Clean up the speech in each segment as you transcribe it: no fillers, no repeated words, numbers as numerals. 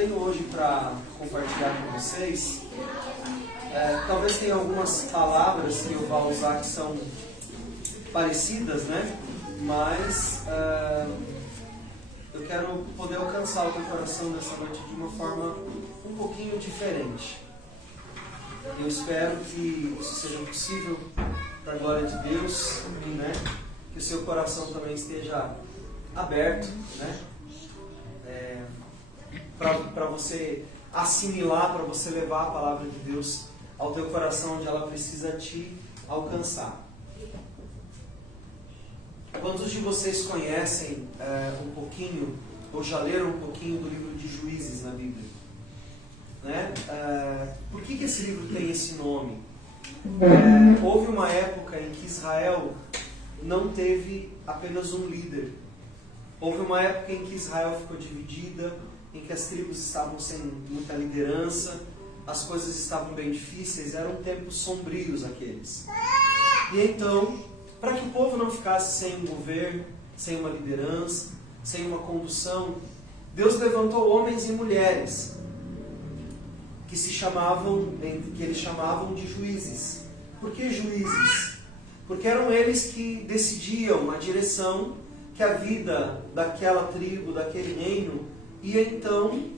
tenho hoje para compartilhar com vocês, talvez tenha algumas palavras que eu vou usar que são parecidas, né? Mas eu quero poder alcançar o teu coração nessa noite de uma forma um pouquinho diferente. Eu espero que isso seja possível para a glória de Deus, né? Que o seu coração também esteja aberto, né? Para você assimilar, para você levar a palavra de Deus ao teu coração, onde ela precisa te alcançar. Quantos de vocês conhecem um pouquinho, ou já leram um pouquinho do livro de Juízes na Bíblia? Né? Por que esse livro tem esse nome? Houve uma época em que Israel não teve apenas um líder. Houve uma época em que Israel ficou dividida, em que as tribos estavam sem muita liderança, as coisas estavam bem difíceis, eram tempos sombrios aqueles. E então, para que o povo não ficasse sem um governo, sem uma liderança, sem uma condução, Deus levantou homens e mulheres que eles chamavam de juízes. Por que juízes? Porque eram eles que decidiam a direção que a vida daquela tribo, daquele reino, ia então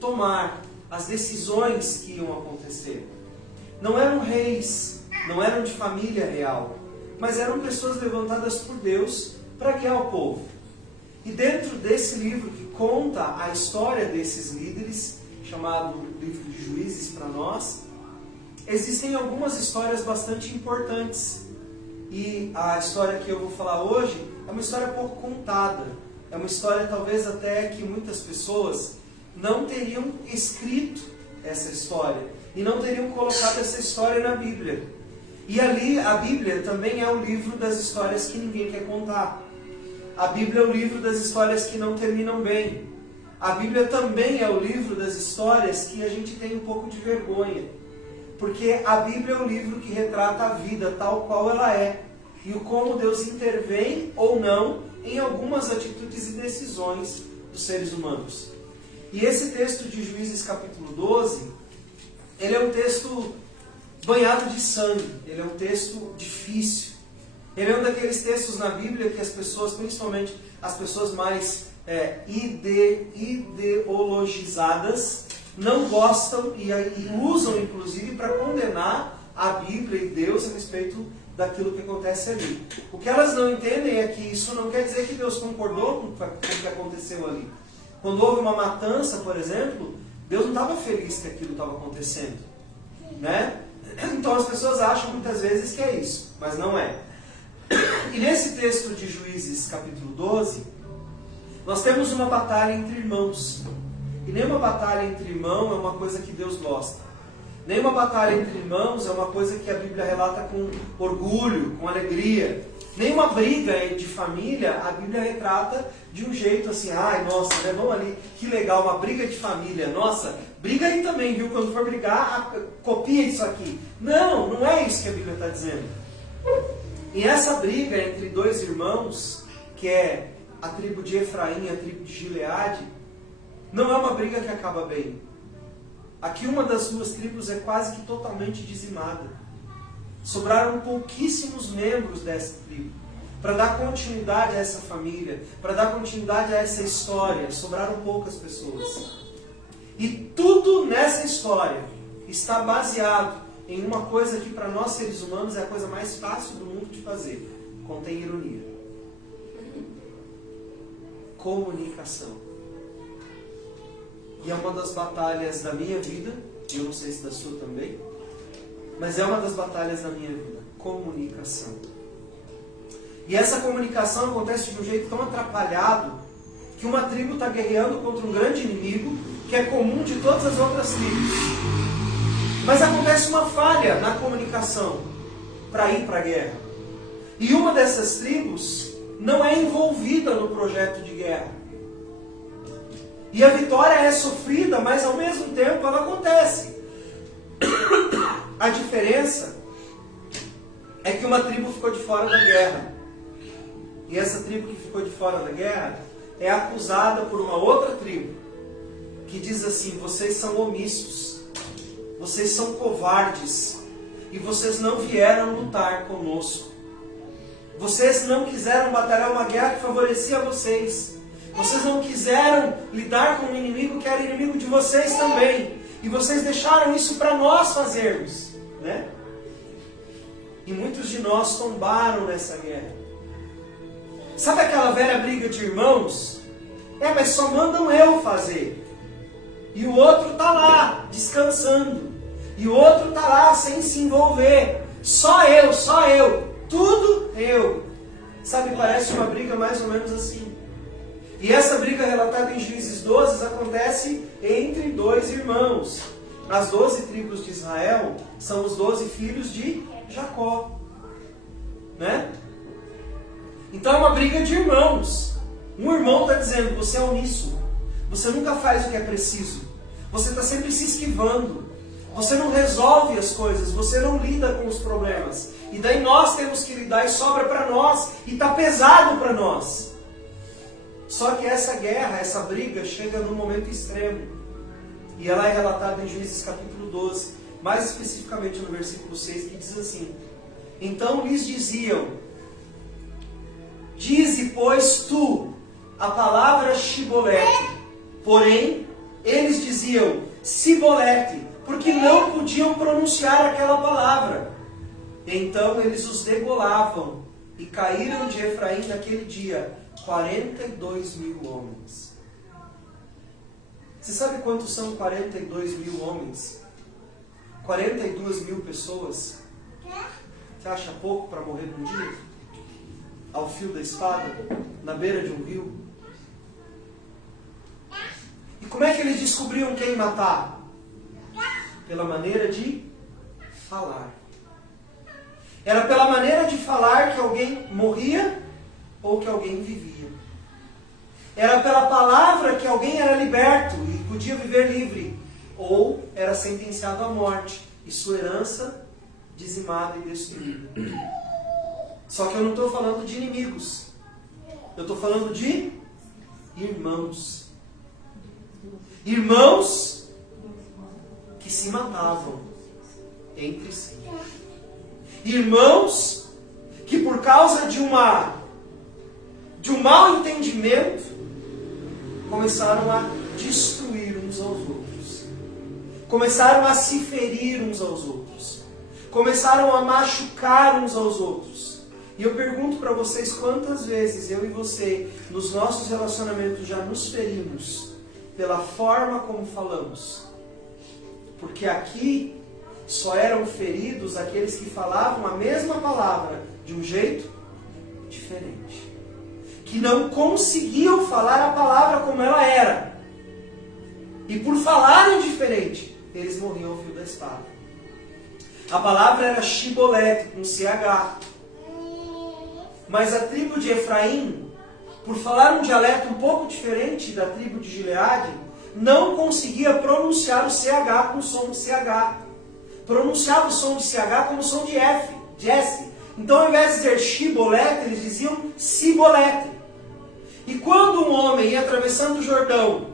tomar, as decisões que iam acontecer. Não eram reis, não eram de família real, mas eram pessoas levantadas por Deus para guiar o povo. E dentro desse livro que conta a história desses líderes, chamado Livro de Juízes para nós, existem algumas histórias bastante importantes. E a história que eu vou falar hoje é uma história pouco contada. É uma história talvez até que muitas pessoas não teriam escrito essa história e não teriam colocado essa história na Bíblia. E ali a Bíblia também é o livro das histórias que ninguém quer contar. A Bíblia é o livro das histórias que não terminam bem. A Bíblia também é o livro das histórias que a gente tem um pouco de vergonha. Porque a Bíblia é o livro que retrata a vida tal qual ela é. E o como Deus intervém ou não em algumas atitudes e decisões dos seres humanos. E esse texto de Juízes capítulo 12, ele é um texto banhado de sangue, ele é um texto difícil. Ele é um daqueles textos na Bíblia que as pessoas, principalmente as pessoas mais ideologizadas, não gostam e usam inclusive para condenar a Bíblia e Deus a respeito daquilo que acontece ali. O que elas não entendem é que isso não quer dizer que Deus concordou com o que aconteceu ali. Quando houve uma matança, por exemplo, Deus não estava feliz que aquilo estava acontecendo, né? Então as pessoas acham muitas vezes que é isso, mas não é. E nesse texto de Juízes capítulo 12, nós temos uma batalha entre irmãos. E nenhuma batalha entre irmãos é uma coisa que Deus gosta. Nenhuma batalha entre irmãos é uma coisa que a Bíblia relata com orgulho, com alegria. Nenhuma briga de família a Bíblia retrata de um jeito assim, ai, nossa, né, vamos ali, que legal, uma briga de família. Nossa, briga aí também, viu? Quando for brigar, copia isso aqui. Não, não é isso que a Bíblia está dizendo. E essa briga entre dois irmãos, que é a tribo de Efraim e a tribo de Gileade, não é uma briga que acaba bem. Aqui uma das duas tribos é quase que totalmente dizimada. Sobraram pouquíssimos membros dessa tribo. Para dar continuidade a essa família, para dar continuidade a essa história, sobraram poucas pessoas. E tudo nessa história está baseado em uma coisa que para nós seres humanos é a coisa mais fácil do mundo de fazer. Contém ironia. Comunicação. E é uma das batalhas da minha vida, e eu não sei se da sua também, mas é uma das batalhas da minha vida. Comunicação. E essa comunicação acontece de um jeito tão atrapalhado que uma tribo está guerreando contra um grande inimigo que é comum de todas as outras tribos. Mas acontece uma falha na comunicação para ir para a guerra. E uma dessas tribos não é envolvida no projeto de guerra. E a vitória é sofrida, mas ao mesmo tempo ela acontece. A diferença é que uma tribo ficou de fora da guerra. E essa tribo que ficou de fora da guerra é acusada por uma outra tribo que diz assim: vocês são omissos, vocês são covardes, e vocês não vieram lutar conosco. Vocês não quiseram batalhar uma guerra que favorecia vocês. Vocês não quiseram lidar com um inimigo que era inimigo de vocês também. E vocês deixaram isso para nós fazermos, né? E muitos de nós tombaram nessa guerra. Sabe aquela velha briga de irmãos? Mas só mandam eu fazer. E o outro está lá, descansando. E o outro está lá, sem se envolver. Só eu. Tudo eu. Sabe, parece uma briga mais ou menos assim. E essa briga relatada em Juízes 12 acontece entre dois irmãos. As 12 tribos de Israel são os 12 filhos de Jacó. Né? Então é uma briga de irmãos. Um irmão está dizendo: você é omisso. Você nunca faz o que é preciso. Você está sempre se esquivando. Você não resolve as coisas. Você não lida com os problemas. E daí nós temos que lidar e sobra para nós. E está pesado para nós. Só que essa guerra, essa briga, chega num momento extremo. E ela é relatada em Juízes capítulo 12. Mais especificamente no versículo 6, que diz assim: então lhes diziam: dize, pois, tu a palavra Shibolete. Porém, eles diziam Sibolete, porque não podiam pronunciar aquela palavra. Então eles os degolavam, e caíram de Efraim naquele dia 42.000 homens. Você sabe quantos são 42.000 homens? 42.000 pessoas. Você acha pouco para morrer num dia? Ao fio da espada, na beira de um rio? E como é que eles descobriam quem matar? Pela maneira de falar. Era pela maneira de falar que alguém morria ou que alguém vivia. Era pela palavra que alguém era liberto e podia viver livre, ou era sentenciado à morte e sua herança dizimada e destruída. Só que eu não estou falando de inimigos. Eu estou falando de irmãos. Irmãos que se matavam entre si. Irmãos que por causa de um mau entendimento começaram a destruir uns aos outros. Começaram a se ferir uns aos outros. Começaram a machucar uns aos outros. E eu pergunto para vocês quantas vezes eu e você, nos nossos relacionamentos, já nos ferimos pela forma como falamos. Porque aqui só eram feridos aqueles que falavam a mesma palavra de um jeito diferente. Que não conseguiam falar a palavra como ela era. E por falarem diferente, eles morriam ao fio da espada. A palavra era Shibolete, com CH. Mas a tribo de Efraim, por falar um dialeto um pouco diferente da tribo de Gileade, não conseguia pronunciar o CH com o som de CH. Pronunciava o som de CH como o som de F, de S. Então, ao invés de dizer Shibolete, eles diziam Sibolete. E quando um homem ia atravessando o Jordão,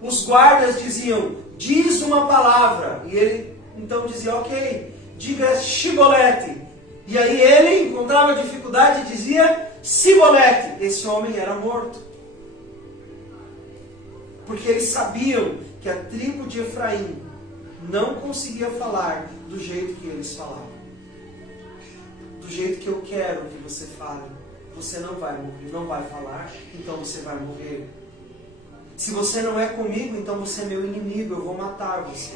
os guardas diziam, diz uma palavra. E ele então dizia, ok, diga Shibolete. E aí ele encontrava dificuldade e dizia Sibolete. Esse homem era morto. Porque eles sabiam que a tribo de Efraim não conseguia falar do jeito que eles falavam. Do jeito que eu quero que você fale. Você não vai morrer, não vai falar, então você vai morrer. Se você não é comigo, então você é meu inimigo, eu vou matar você.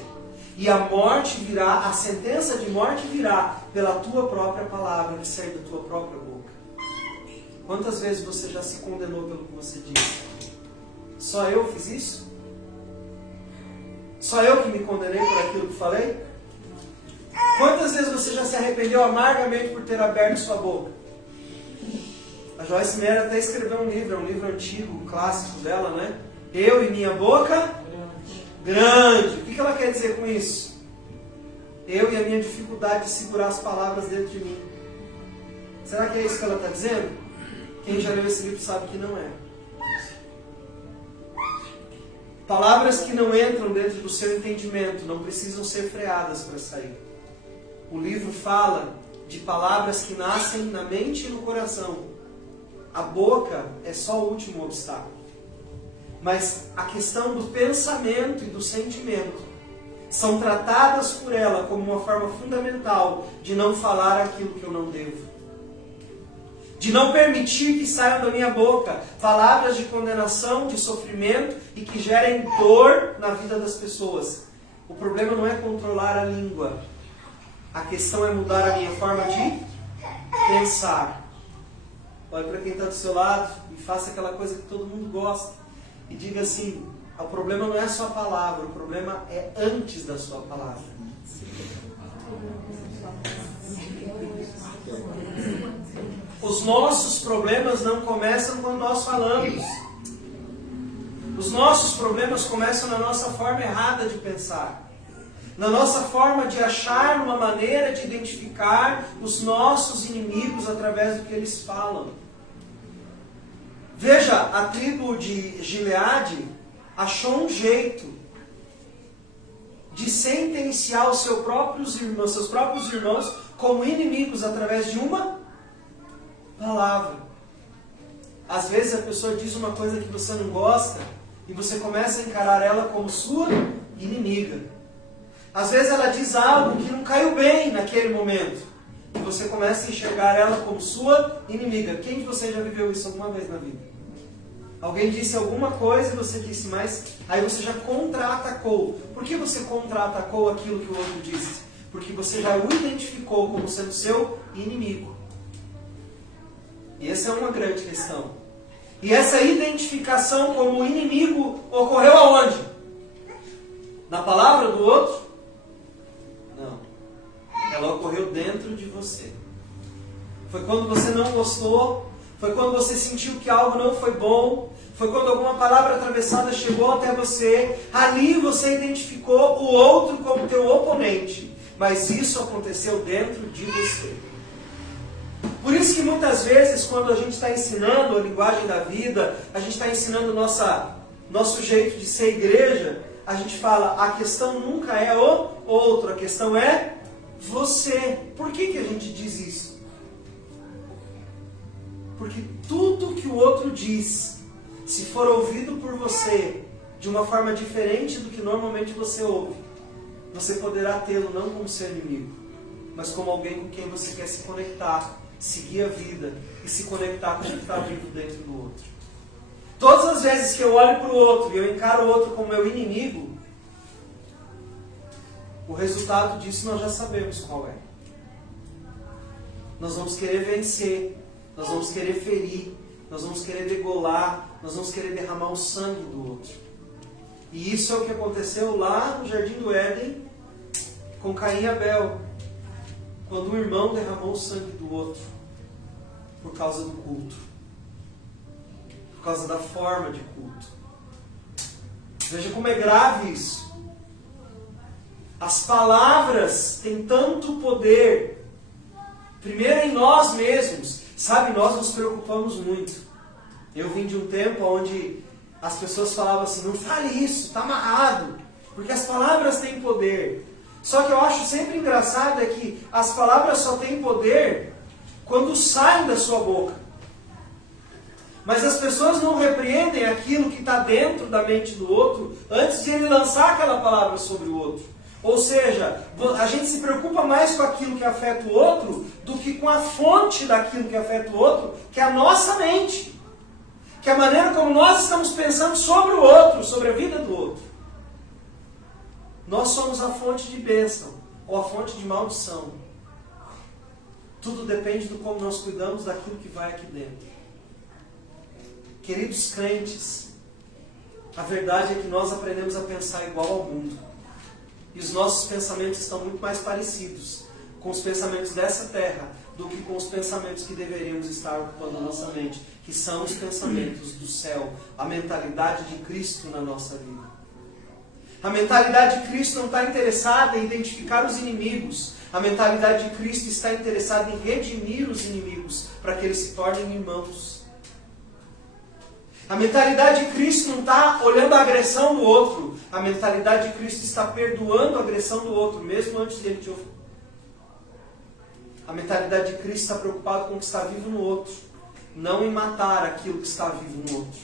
E a morte virá, a sentença de morte virá pela tua própria palavra, que sair da tua própria boca. Quantas vezes você já se condenou pelo que você disse? Só eu fiz isso? Só eu que me condenei por aquilo que falei? Quantas vezes você já se arrependeu amargamente por ter aberto sua boca? A Joyce Meyer até escreveu um livro antigo, um clássico dela, né? Eu e minha boca grande. O que ela quer dizer com isso? Eu e a minha dificuldade de segurar as palavras dentro de mim. Será que é isso que ela está dizendo? Quem já leu esse livro sabe que não é. Palavras que não entram dentro do seu entendimento não precisam ser freadas para sair. O livro fala de palavras que nascem na mente e no coração. A boca é só o último obstáculo. Mas a questão do pensamento e do sentimento são tratadas por ela como uma forma fundamental de não falar aquilo que eu não devo. De não permitir que saiam da minha boca palavras de condenação, de sofrimento e que gerem dor na vida das pessoas. O problema não é controlar a língua. A questão é mudar a minha forma de pensar. Olhe para quem está do seu lado e faça aquela coisa que todo mundo gosta. E diga assim, o problema não é a sua palavra, o problema é antes da sua palavra. Os nossos problemas não começam quando nós falamos. Os nossos problemas começam na nossa forma errada de pensar. Na nossa forma de achar uma maneira de identificar os nossos inimigos através do que eles falam. Veja, a tribo de Gileade achou um jeito de sentenciar os seus próprios irmãos como inimigos através de uma palavra. Às vezes a pessoa diz uma coisa que você não gosta e você começa a encarar ela como sua inimiga. Às vezes ela diz algo que não caiu bem naquele momento e você começa a enxergar ela como sua inimiga. Quem de vocês já viveu isso alguma vez na vida? Alguém disse alguma coisa e você disse, mas aí você já contra-atacou. Por que você contra-atacou aquilo que o outro disse? Porque você já o identificou como sendo seu inimigo. E essa é uma grande questão. E essa identificação como inimigo ocorreu aonde? Na palavra do outro? Não. Ela ocorreu dentro de você. Foi quando você não gostou. Foi quando você sentiu que algo não foi bom. Foi quando alguma palavra atravessada chegou até você. Ali você identificou o outro como teu oponente. Mas isso aconteceu dentro de você. Por isso que muitas vezes, quando a gente está ensinando a linguagem da vida, a gente está ensinando nosso jeito de ser igreja, a gente fala, a questão nunca é o outro, a questão é você. Por que a gente diz isso? Porque tudo que o outro diz, se for ouvido por você de uma forma diferente do que normalmente você ouve, você poderá tê-lo não como seu inimigo, mas como alguém com quem você quer se conectar, seguir a vida e se conectar com o que está vivo dentro do outro. Todas as vezes que eu olho para o outro e eu encaro o outro como meu inimigo, o resultado disso nós já sabemos qual é. Nós vamos querer vencer. Nós vamos querer ferir, nós vamos querer degolar, nós vamos querer derramar o sangue do outro. E isso é o que aconteceu lá no Jardim do Éden com Caim e Abel, quando um irmão derramou o sangue do outro por causa do culto, por causa da forma de culto. Veja como é grave isso. As palavras têm tanto poder, primeiro em nós mesmos. Sabe, nós nos preocupamos muito. Eu vim de um tempo onde as pessoas falavam assim, não fale isso, está amarrado. Porque as palavras têm poder. Só que eu acho sempre engraçado é que as palavras só têm poder quando saem da sua boca. Mas as pessoas não repreendem aquilo que está dentro da mente do outro antes de ele lançar aquela palavra sobre o outro. Ou seja, a gente se preocupa mais com aquilo que afeta o outro do que com a fonte daquilo que afeta o outro, que é a nossa mente. Que é a maneira como nós estamos pensando sobre o outro, sobre a vida do outro. Nós somos a fonte de bênção ou a fonte de maldição. Tudo depende de como nós cuidamos daquilo que vai aqui dentro. Queridos crentes, a verdade é que nós aprendemos a pensar igual ao mundo. E os nossos pensamentos estão muito mais parecidos com os pensamentos dessa terra do que com os pensamentos que deveríamos estar ocupando a nossa mente, que são os pensamentos do céu, a mentalidade de Cristo na nossa vida. A mentalidade de Cristo não está interessada em identificar os inimigos. A mentalidade de Cristo está interessada em redimir os inimigos para que eles se tornem irmãos. A mentalidade de Cristo não está olhando a agressão do outro. A mentalidade de Cristo está perdoando a agressão do outro, mesmo antes de ele te ofender. A mentalidade de Cristo está preocupada com o que está vivo no outro, não em matar aquilo que está vivo no outro.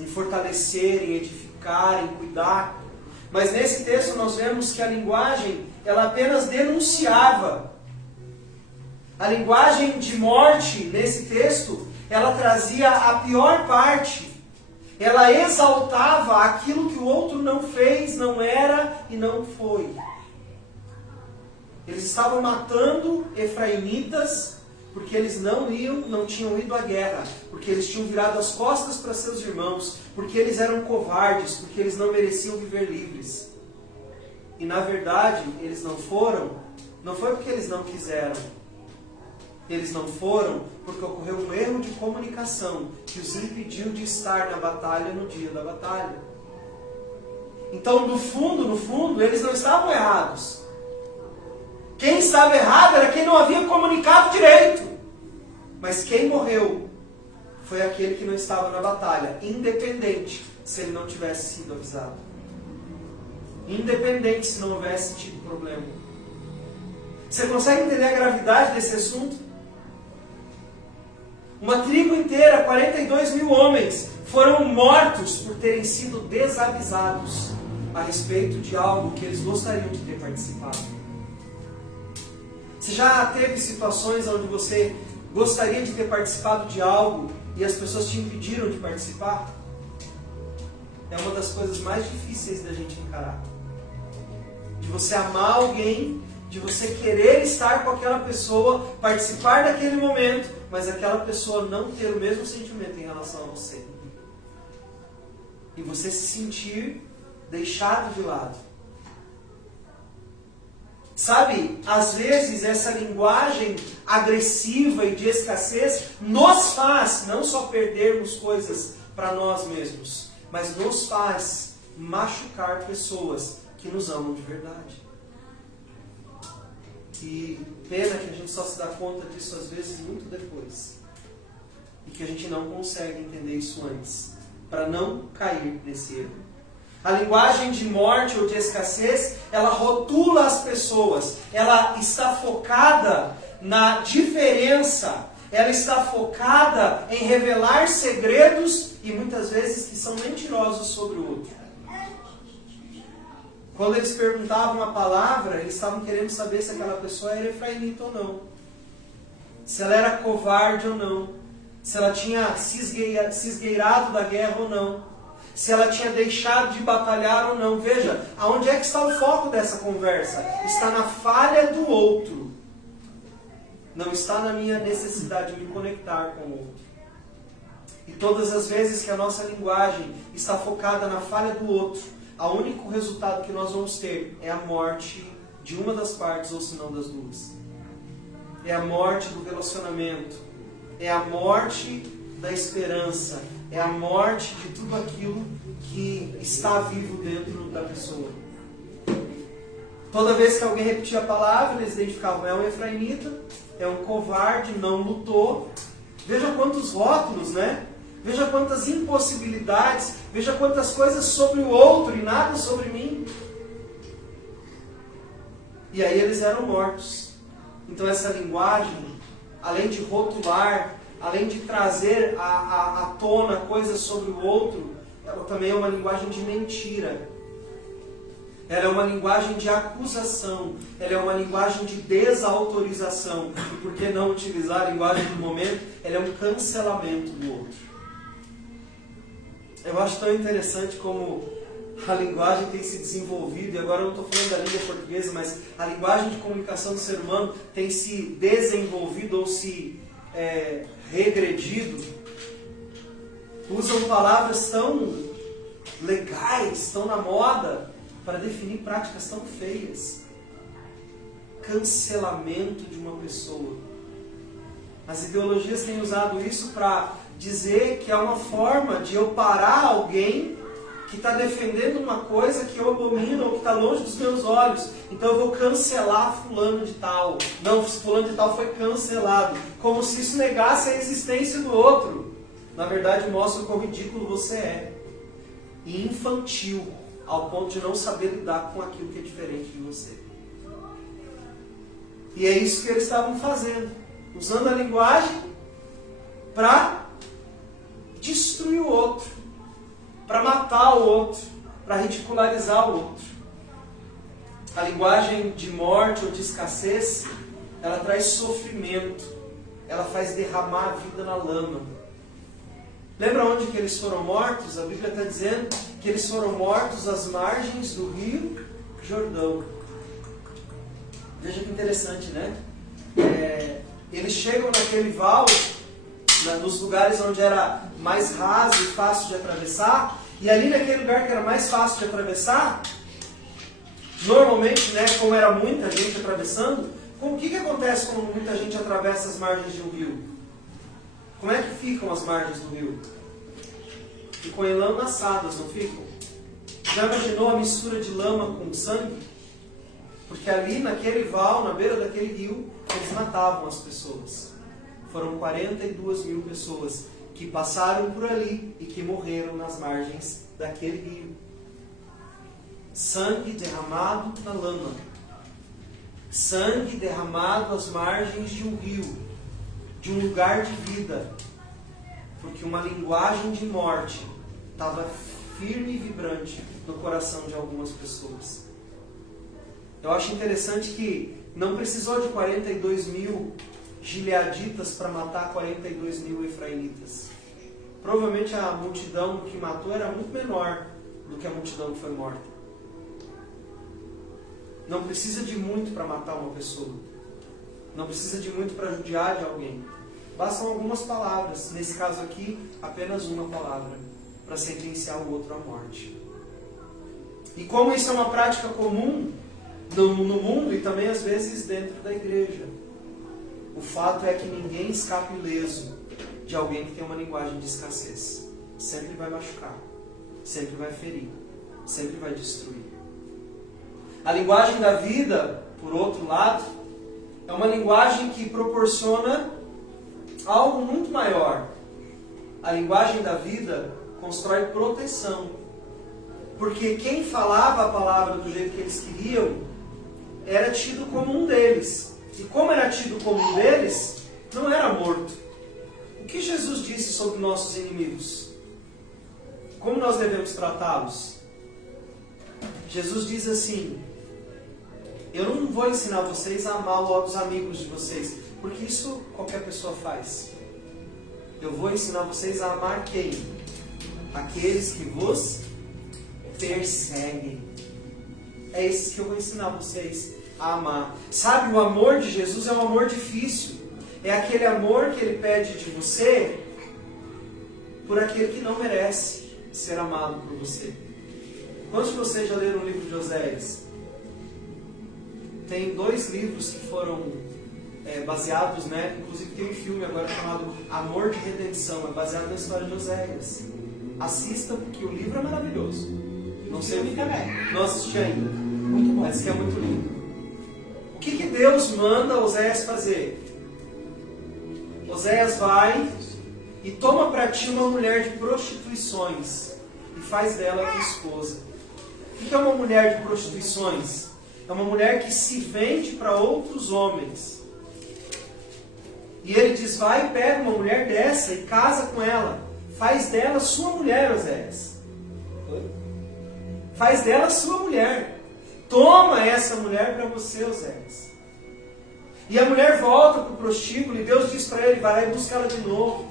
Em fortalecer, em edificar, em cuidar. Mas nesse texto nós vemos que a linguagem, ela apenas denunciava. A linguagem de morte, nesse texto, ela trazia a pior parte. Ela exaltava aquilo que o outro não fez, não era e não foi. Eles estavam matando efraimitas porque eles não tinham ido à guerra, porque eles tinham virado as costas para seus irmãos, porque eles eram covardes, porque eles não mereciam viver livres. E na verdade, eles não foram, não foi porque eles não quiseram. Eles não foram porque ocorreu um erro de comunicação que os impediu de estar na batalha no dia da batalha. Então, no fundo, eles não estavam errados. Quem estava errado era quem não havia comunicado direito. Mas quem morreu foi aquele que não estava na batalha, independente se ele não tivesse sido avisado. Independente se não houvesse tido problema. Você consegue entender a gravidade desse assunto? Uma tribo inteira, 42 mil homens, foram mortos por terem sido desavisados a respeito de algo que eles gostariam de ter participado. Você já teve situações onde você gostaria de ter participado de algo e as pessoas te impediram de participar? É uma das coisas mais difíceis da gente encarar. De você amar alguém, de você querer estar com aquela pessoa, participar daquele momento, mas aquela pessoa não ter o mesmo sentimento em relação a você. E você se sentir deixado de lado. Sabe, às vezes essa linguagem agressiva e de escassez nos faz não só perdermos coisas para nós mesmos, mas nos faz machucar pessoas que nos amam de verdade. E pena que a gente só se dá conta disso às vezes muito depois. E que a gente não consegue entender isso antes, para não cair nesse erro. A linguagem de morte ou de escassez, ela rotula as pessoas. Ela está focada na diferença. Ela está focada em revelar segredos e muitas vezes que são mentirosos sobre o outro. Quando eles perguntavam a palavra, eles estavam querendo saber se aquela pessoa era efraimita ou não. Se ela era covarde ou não. Se ela tinha se esgueirado da guerra ou não. Se ela tinha deixado de batalhar ou não. Veja, aonde é que está o foco dessa conversa? Está na falha do outro. Não está na minha necessidade de me conectar com o outro. E todas as vezes que a nossa linguagem está focada na falha do outro, o único resultado que nós vamos ter é a morte de uma das partes, ou se não das duas. É a morte do relacionamento. É a morte da esperança. É a morte de tudo aquilo que está vivo dentro da pessoa. Toda vez que alguém repetia a palavra, eles identificavam: é um efraimita, é um covarde, não lutou. Veja quantos rótulos, né? Veja quantas impossibilidades, veja quantas coisas sobre o outro e nada sobre mim. E aí eles eram mortos. Então essa linguagem, além de rotular, além de trazer à tona coisas sobre o outro, ela também é uma linguagem de mentira. Ela é uma linguagem de acusação. Ela é uma linguagem de desautorização. E por que não utilizar a linguagem do momento? Ela é um cancelamento do outro. Eu acho tão interessante como a linguagem tem se desenvolvido, e agora eu não estou falando da língua portuguesa, mas a linguagem de comunicação do ser humano tem se desenvolvido ou se regredido. Usam palavras tão legais, tão na moda, para definir práticas tão feias. Cancelamento de uma pessoa. As ideologias têm usado isso para dizer que é uma forma de eu parar alguém que está defendendo uma coisa que eu abomino ou que está longe dos meus olhos. Então eu vou cancelar fulano de tal. Não, fulano de tal foi cancelado. Como se isso negasse a existência do outro. na verdade mostra o quão ridículo você é. E infantil, ao ponto de não saber lidar com aquilo que é diferente de você. E é isso que eles estavam fazendo. Usando a linguagem para destruir o outro. Para matar o outro. Para ridicularizar o outro. A linguagem de morte ou de escassez, ela traz sofrimento. Ela faz derramar a vida na lama. Lembra onde que eles foram mortos? A Bíblia está dizendo que eles foram mortos às margens do rio Jordão. Veja que interessante, né? Eles chegam naquele vale, nos lugares onde era mais raso e fácil de atravessar, e ali naquele lugar que era mais fácil de atravessar, normalmente, né, como era muita gente atravessando, o que acontece quando muita gente atravessa as margens de um rio? Como é que ficam as margens do rio? Ficam enlamaçadas, não ficam? Já imaginou a mistura de lama com sangue? Porque ali naquele val, na beira daquele rio, eles matavam as pessoas. Foram 42 mil pessoas que passaram por ali e que morreram nas margens daquele rio. Sangue derramado na lama. Sangue derramado às margens de um rio, de um lugar de vida. Porque uma linguagem de morte estava firme e vibrante no coração de algumas pessoas. Eu acho interessante que não precisou de 42 mil gileaditas para matar 42 mil efraimitas. Provavelmente a multidão que matou era muito menor do que a multidão que foi morta. Não precisa de muito para matar uma pessoa. Não precisa de muito para judiar de alguém. Bastam algumas palavras. Nesse caso aqui, apenas uma palavra para sentenciar o outro à morte. E como isso é uma prática comum no mundo e também às vezes dentro da igreja, o fato é que ninguém escapa ileso de alguém que tem uma linguagem de escassez. Sempre vai machucar, sempre vai ferir, sempre vai destruir. A linguagem da vida, por outro lado, é uma linguagem que proporciona algo muito maior. A linguagem da vida constrói proteção. Porque quem falava a palavra do jeito que eles queriam era tido como um deles. E como era tido como um deles, não era morto. O que Jesus disse sobre nossos inimigos? Como nós devemos tratá-los? Jesus diz assim: eu não vou ensinar vocês a amar logo os amigos de vocês, porque isso qualquer pessoa faz. Eu vou ensinar vocês a amar quem? Aqueles que vos perseguem. É esses que eu vou ensinar vocês a amar. Sabe, o amor de Jesus é um amor difícil. É aquele amor que Ele pede de você por aquele que não merece ser amado por você. Quantos de vocês já leram o livro de Oséias? Tem 2 livros que foram baseados, né? Inclusive tem um filme agora chamado Amor de Redenção. É baseado na história de Oséias. Assista, porque o livro é maravilhoso. Não sei o que é. Não assisti ainda. Muito bom. Mas que é muito lindo. O que Deus manda Oséias fazer? Oséias vai e toma para ti uma mulher de prostituições e faz dela tua esposa. O que é uma mulher de prostituições? É uma mulher que se vende para outros homens. E ele diz: vai e pega uma mulher dessa e casa com ela. Faz dela sua mulher, Oséias. Faz dela sua mulher. Toma essa mulher para você, Oséias. E a mulher volta para o prostíbulo e Deus diz para ele: vai lá e busca ela de novo.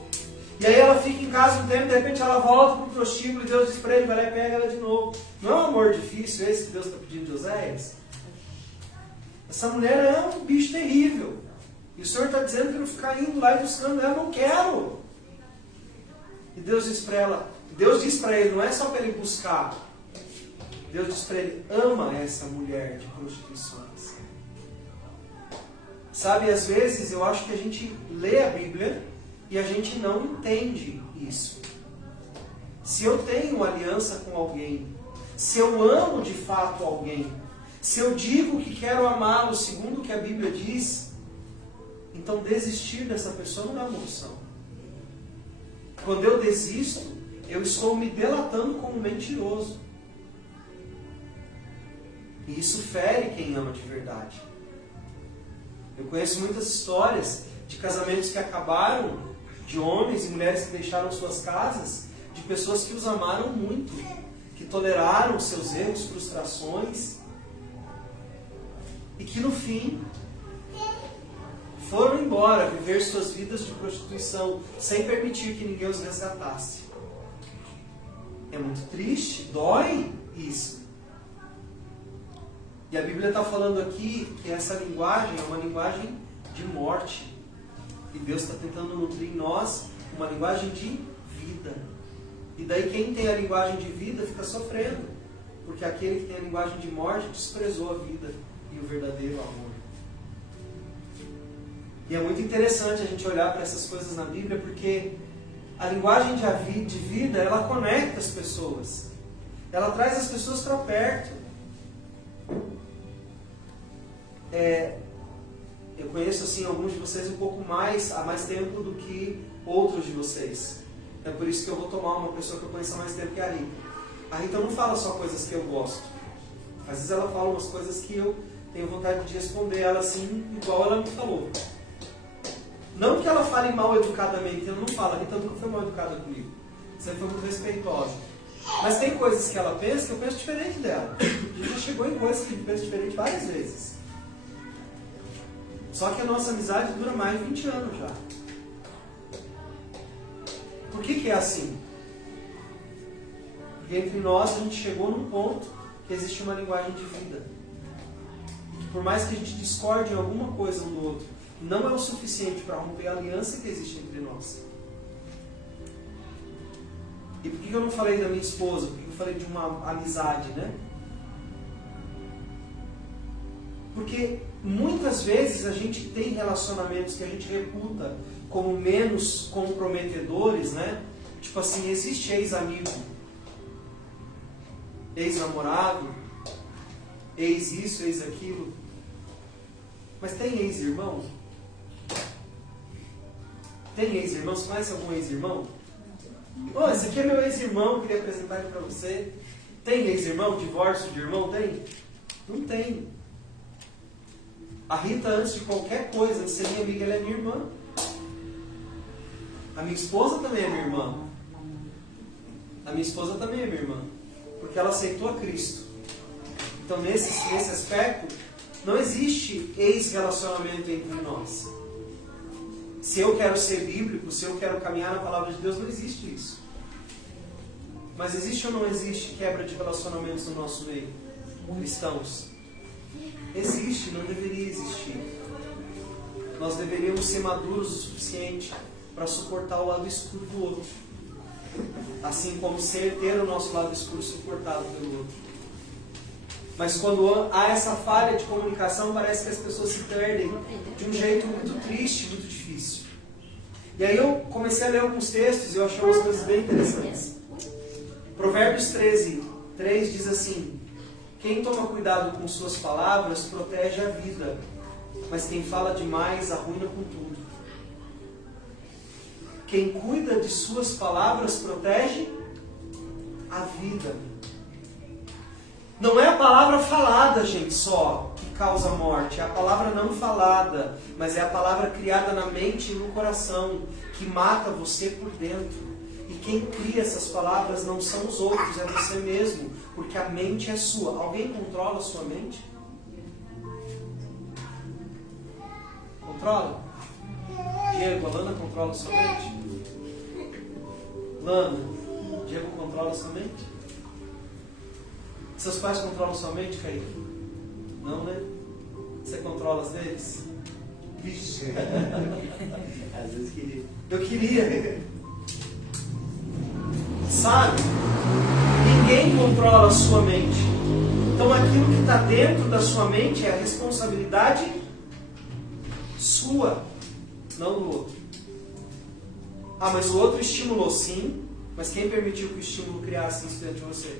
E aí ela fica em casa um tempo, de repente ela volta para o prostíbulo e Deus diz para ele: vai lá e pega ela de novo. Não é um amor difícil esse que Deus está pedindo de Oséias? Essa mulher é um bicho terrível. E o Senhor está dizendo que não ficar indo lá e buscando ela. Não quero. E Deus diz para ela, Deus diz para ele, não é só para ele buscar. Deus diz para ele: ama essa mulher de prostituições. Sabe, às vezes eu acho que a gente lê a Bíblia e a gente não entende isso. Se eu tenho aliança com alguém, se eu amo de fato alguém, se eu digo que quero amá-lo segundo o que a Bíblia diz, então desistir dessa pessoa não é uma opção. Quando eu desisto, eu estou me delatando como mentiroso. E isso fere quem ama de verdade. Eu conheço muitas histórias de casamentos que acabaram, de homens e mulheres que deixaram suas casas, de pessoas que os amaram muito, que toleraram seus erros, frustrações, e que no fim foram embora viver suas vidas de prostituição, sem permitir que ninguém os resgatasse. É muito triste, dói isso. E a Bíblia está falando aqui que essa linguagem é uma linguagem de morte. E Deus está tentando nutrir em nós uma linguagem de vida. E daí quem tem a linguagem de vida fica sofrendo. Porque aquele que tem a linguagem de morte desprezou a vida e o verdadeiro amor. E é muito interessante a gente olhar para essas coisas na Bíblia, porque a linguagem de vida, ela conecta as pessoas. Ela traz as pessoas para perto. Eu conheço assim alguns de vocês um pouco mais, há mais tempo do que outros de vocês. É por isso que eu vou tomar uma pessoa que eu conheço há mais tempo, que é a Rita. A Rita não fala só coisas que eu gosto. Às vezes ela fala umas coisas que eu tenho vontade de responder ela assim, igual ela me falou. Não que ela fale mal educadamente, ela não fala, a Rita nunca foi mal educada comigo. Sempre foi muito respeitosa. Mas tem coisas que ela pensa que eu penso diferente dela. A gente já chegou em coisas que a gente pensa diferente várias vezes. Só que a nossa amizade dura mais de 20 anos já. Por que é assim? Porque entre nós a gente chegou num ponto que existe uma linguagem de vida. Que por mais que a gente discorde em alguma coisa um do outro, não é o suficiente para romper a aliança que existe entre nós. E por que eu não falei da minha esposa? Por que eu falei de uma amizade, né? Porque muitas vezes a gente tem relacionamentos que a gente reputa como menos comprometedores, né? Tipo assim, existe ex-amigo, ex-namorado, ex-isso, ex-aquilo. Mas tem ex-irmão? Tem ex-irmão? Você conhece algum ex-irmão? Oh, esse aqui é meu ex-irmão, queria apresentar ele para você. Tem ex-irmão? Divórcio de irmão? Tem? Não tem. A Rita, antes de qualquer coisa, antes de ser minha amiga, ela é minha irmã. A minha esposa também é minha irmã. A minha esposa também é minha irmã. Porque ela aceitou a Cristo. Então, nesse aspecto, não existe ex-relacionamento entre nós. Se eu quero ser bíblico, se eu quero caminhar na palavra de Deus, não existe isso. Mas existe ou não existe quebra de relacionamentos no nosso meio? Cristãos. Existe, não deveria existir. Nós deveríamos ser maduros o suficiente para suportar o lado escuro do outro. Assim como ter o nosso lado escuro suportado pelo outro. Mas quando há essa falha de comunicação, parece que as pessoas se perdem de um jeito muito triste, muito difícil. E aí eu comecei a ler alguns textos e eu achei umas coisas bem interessantes. Provérbios 13:3 diz assim: quem toma cuidado com suas palavras protege a vida, mas quem fala demais arruína com tudo. Quem cuida de suas palavras protege a vida. Não é a palavra falada, gente, só que causa morte. É a palavra não falada, mas é a palavra criada na mente e no coração, que mata você por dentro. E quem cria essas palavras não são os outros, é você mesmo, porque a mente é sua. Alguém controla a sua mente? Controla? Diego, a Lana controla a sua mente? Lana, Diego controla a sua mente? Seus pais controlam sua mente, Kaique? Não, né? Você controla as deles? Vixe. Às vezes queria. Eu queria. Sabe? Ninguém controla a sua mente. Então aquilo que está dentro da sua mente é a responsabilidade sua, não do outro. Ah, mas o outro estimulou, sim. Mas quem permitiu que o estímulo criasse isso dentro de você?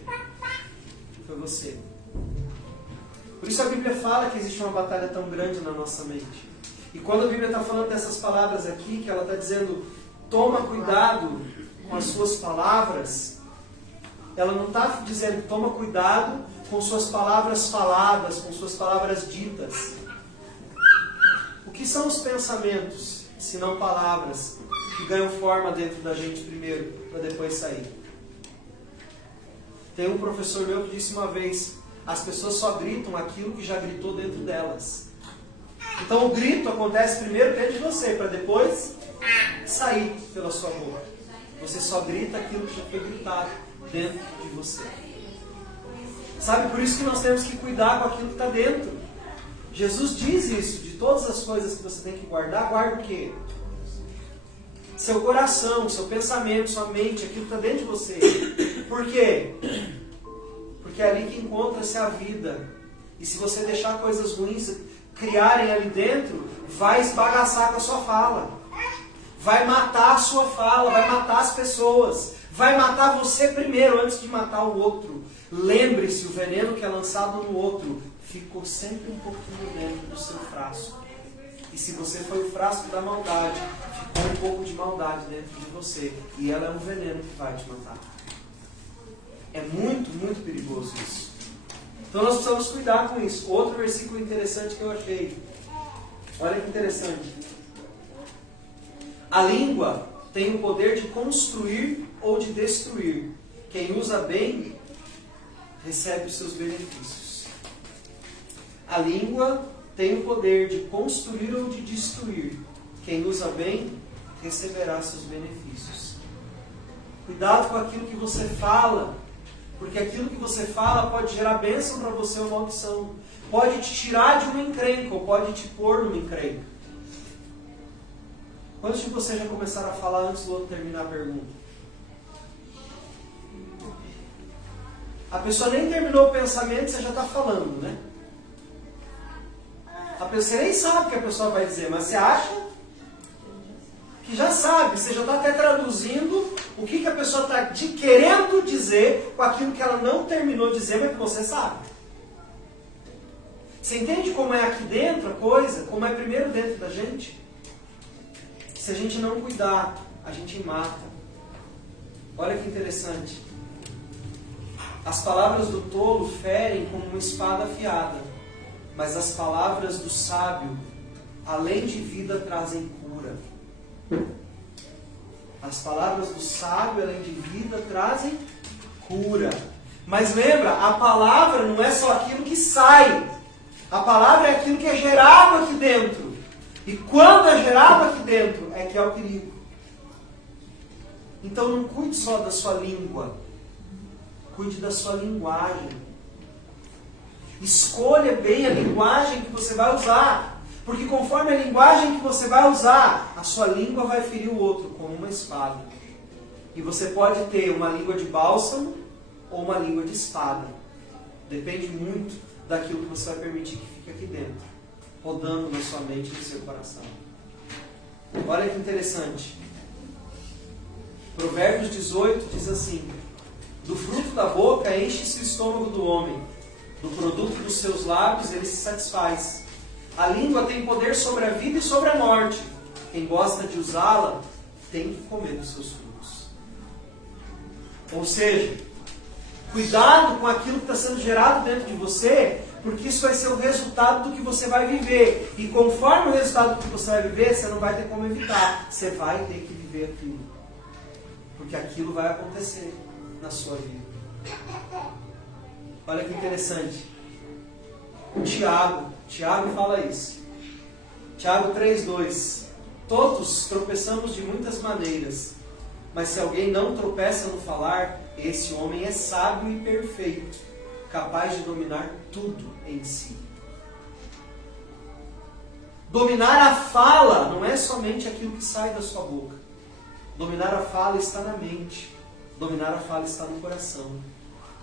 Foi você. Por isso a Bíblia fala que existe uma batalha tão grande na nossa mente. E quando a Bíblia está falando dessas palavras aqui, que ela está dizendo, toma cuidado com as suas palavras, ela não está dizendo, toma cuidado com suas palavras faladas, com suas palavras ditas. O que são os pensamentos, se não palavras, que ganham forma dentro da gente primeiro, para depois sair? Tem um professor meu que disse uma vez, as pessoas só gritam aquilo que já gritou dentro delas. Então o grito acontece primeiro dentro de você, para depois sair pela sua boca. Você só grita aquilo que já foi gritado dentro de você. Sabe, por isso que nós temos que cuidar com aquilo que está dentro. Jesus diz isso, de todas as coisas que você tem que guardar, guarda o quê? Seu coração, seu pensamento, sua mente, aquilo que está dentro de você. Por quê? Porque é ali que encontra-se a vida. E se você deixar coisas ruins criarem ali dentro, vai esbagaçar com a sua fala. Vai matar a sua fala, vai matar as pessoas. Vai matar você primeiro, antes de matar o outro. Lembre-se, o veneno que é lançado no outro ficou sempre um pouquinho dentro do seu frasco. E se você foi o frasco da maldade, ficou um pouco de maldade dentro de você. E ela é um veneno que vai te matar. É muito, muito perigoso isso. Então nós precisamos cuidar com isso. Outro versículo interessante que eu achei. Olha que interessante. A língua tem o poder de construir ou de destruir. Quem usa bem, recebe os seus benefícios. A língua tem o poder de construir ou de destruir. Quem usa bem, receberá seus benefícios. Cuidado com aquilo que você fala, porque aquilo que você fala pode gerar bênção para você ou maldição. Pode te tirar de uma encrenca ou pode te pôr numa encrenca. Quantos de vocês já começaram a falar antes do outro terminar a pergunta? A pessoa nem terminou o pensamento e você já está falando, né? Você nem sabe o que a pessoa vai dizer, mas você acha que já sabe. Você já está até traduzindo o que a pessoa está querendo dizer com aquilo que ela não terminou de dizer, mas que você sabe. Você entende como é aqui dentro a coisa? Como é primeiro dentro da gente? Se a gente não cuidar, a gente mata. Olha que interessante. As palavras do tolo ferem como uma espada afiada, mas as palavras do sábio, além de vida, trazem cura. As palavras do sábio, além de vida, trazem cura. Mas lembra, a palavra não é só aquilo que sai. A palavra é aquilo que é gerado aqui dentro. E quando é gerado aqui dentro, é que é o perigo. Então não cuide só da sua língua. Cuide da sua linguagem. Escolha bem a linguagem que você vai usar. Porque conforme a linguagem que você vai usar, a sua língua vai ferir o outro como uma espada. E você pode ter uma língua de bálsamo ou uma língua de espada. Depende muito daquilo que você vai permitir que fique aqui dentro, rodando na sua mente e no seu coração. Olha que interessante. Provérbios 18 diz assim: do fruto da boca enche-se o estômago do homem, do produto dos seus lábios ele se satisfaz. A língua tem poder sobre a vida e sobre a morte. Quem gosta de usá-la tem que comer dos seus frutos. Ou seja, cuidado com aquilo que está sendo gerado dentro de você, porque isso vai ser o resultado do que você vai viver. E conforme o resultado do que você vai viver, você não vai ter como evitar. Você vai ter que viver aquilo. Porque aquilo vai acontecer na sua vida. Olha que interessante. Tiago fala isso. Tiago 3,2. Todos tropeçamos de muitas maneiras, mas se alguém não tropeça no falar, esse homem é sábio e perfeito, capaz de dominar tudo em si. Dominar a fala não é somente aquilo que sai da sua boca. Dominar a fala está na mente. Dominar a fala está no coração.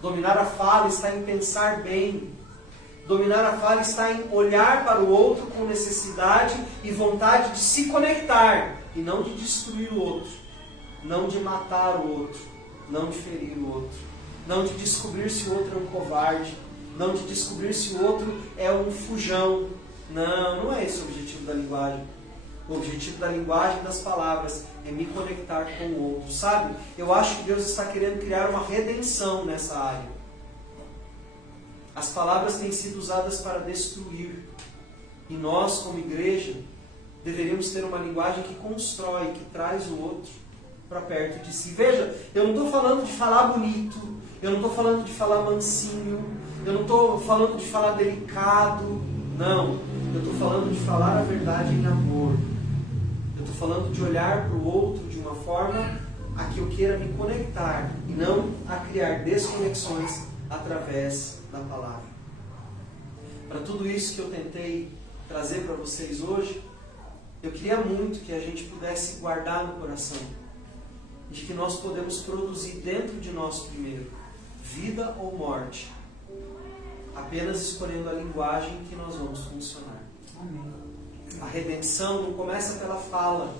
Dominar a fala está em pensar bem. Dominar a fala está em olhar para o outro com necessidade e vontade de se conectar e não de destruir o outro, não de matar o outro, não de ferir o outro, não de descobrir se o outro é um covarde, não de descobrir se o outro é um fujão. Não é esse o objetivo da linguagem. O objetivo da linguagem das palavras é me conectar com o outro, sabe? Eu acho que Deus está querendo criar uma redenção nessa área. As palavras têm sido usadas para destruir. E nós, como igreja, deveríamos ter uma linguagem que constrói, que traz o outro para perto de si. Veja, eu não estou falando de falar bonito, eu não estou falando de falar mansinho, eu não estou falando de falar delicado, não. Eu estou falando de falar a verdade em amor. Eu estou falando de olhar para o outro de uma forma a que eu queira me conectar e não a criar desconexões através da palavra. Para tudo isso que eu tentei trazer para vocês hoje, eu queria muito que a gente pudesse guardar no coração de que nós podemos produzir dentro de nós primeiro, vida ou morte, apenas escolhendo a linguagem que nós vamos funcionar. Amém. A redenção não começa pela fala,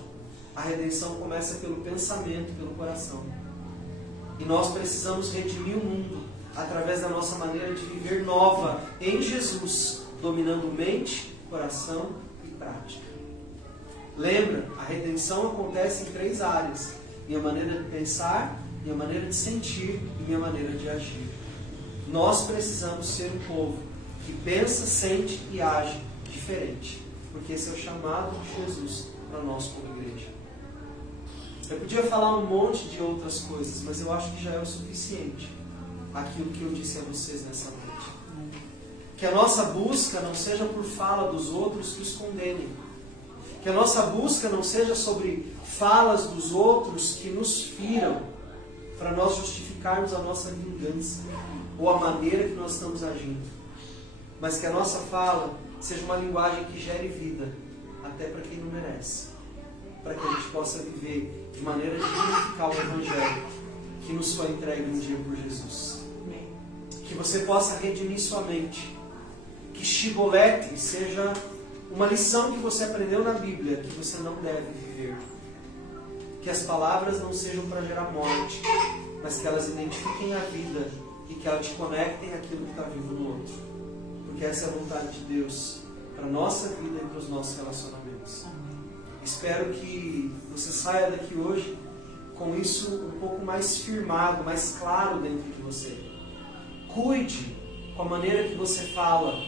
a redenção começa pelo pensamento, pelo coração. E nós precisamos redimir o mundo através da nossa maneira de viver nova em Jesus, dominando mente, coração e prática. Lembra, a redenção acontece em 3 áreas: minha maneira de pensar, minha maneira de sentir e minha maneira de agir. Nós precisamos ser um povo que pensa, sente e age diferente, porque esse é o chamado de Jesus para nós como igreja. Eu podia falar um monte de outras coisas, mas eu acho que já é o suficiente aquilo que eu disse a vocês nessa noite. Que a nossa busca não seja por fala dos outros que os condenem. Que a nossa busca não seja sobre falas dos outros que nos firam, para nós justificarmos a nossa vingança ou a maneira que nós estamos agindo. Mas que a nossa fala seja uma linguagem que gere vida, até para quem não merece. Para que a gente possa viver de maneira de dignificar o Evangelho que nos foi entregue um dia por Jesus. Que você possa redimir sua mente. Que Shibboleth seja uma lição que você aprendeu na Bíblia, que você não deve viver. Que as palavras não sejam para gerar morte, mas que elas identifiquem a vida e que elas te conectem àquilo que está vivo no outro. Porque essa é a vontade de Deus para a nossa vida e para os nossos relacionamentos. Espero que você saia daqui hoje com isso um pouco mais firmado, mais claro dentro de você. Cuide com a maneira que você fala,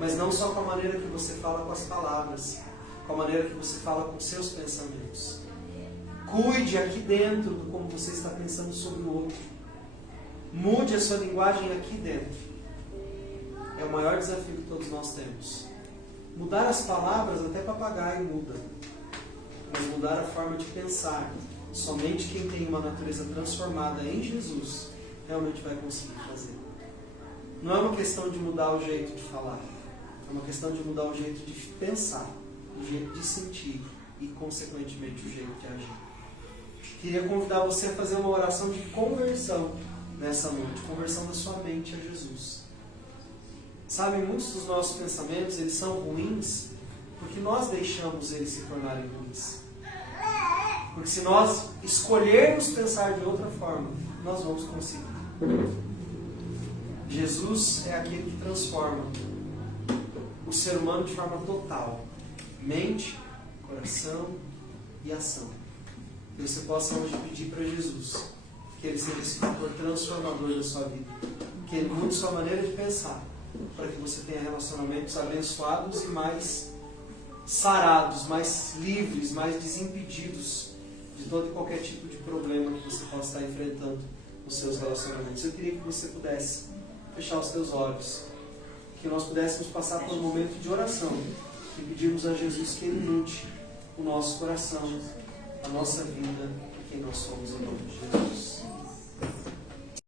mas não só com a maneira que você fala com as palavras, com a maneira que você fala com seus pensamentos. Cuide aqui dentro do como você está pensando sobre o outro. Mude a sua linguagem aqui dentro. É o maior desafio que todos nós temos. Mudar as palavras, até papagaio muda. Mas mudar a forma de pensar, somente quem tem uma natureza transformada em Jesus realmente vai conseguir fazer. Não é uma questão de mudar o jeito de falar. É uma questão de mudar o jeito de pensar, o jeito de sentir e, consequentemente, o jeito de agir. Queria convidar você a fazer uma oração de conversão nessa noite, conversão da sua mente a Jesus. Sabe, muitos dos nossos pensamentos, eles são ruins porque nós deixamos eles se tornarem ruins. Porque se nós escolhermos pensar de outra forma, nós vamos conseguir. Jesus é aquele que transforma o ser humano de forma total. Mente, coração e ação. Que você possa hoje pedir para Jesus que Ele seja esse fator transformador da sua vida. Que Ele mude sua maneira de pensar, para que você tenha relacionamentos abençoados e mais sarados, mais livres, mais desimpedidos de todo e qualquer tipo de problema que você possa estar enfrentando nos seus relacionamentos. Eu queria que você pudesse fechar os seus olhos, que nós pudéssemos passar por um momento de oração e pedirmos a Jesus que Ele mude o nosso coração, a nossa vida e quem nós somos em nome de Jesus.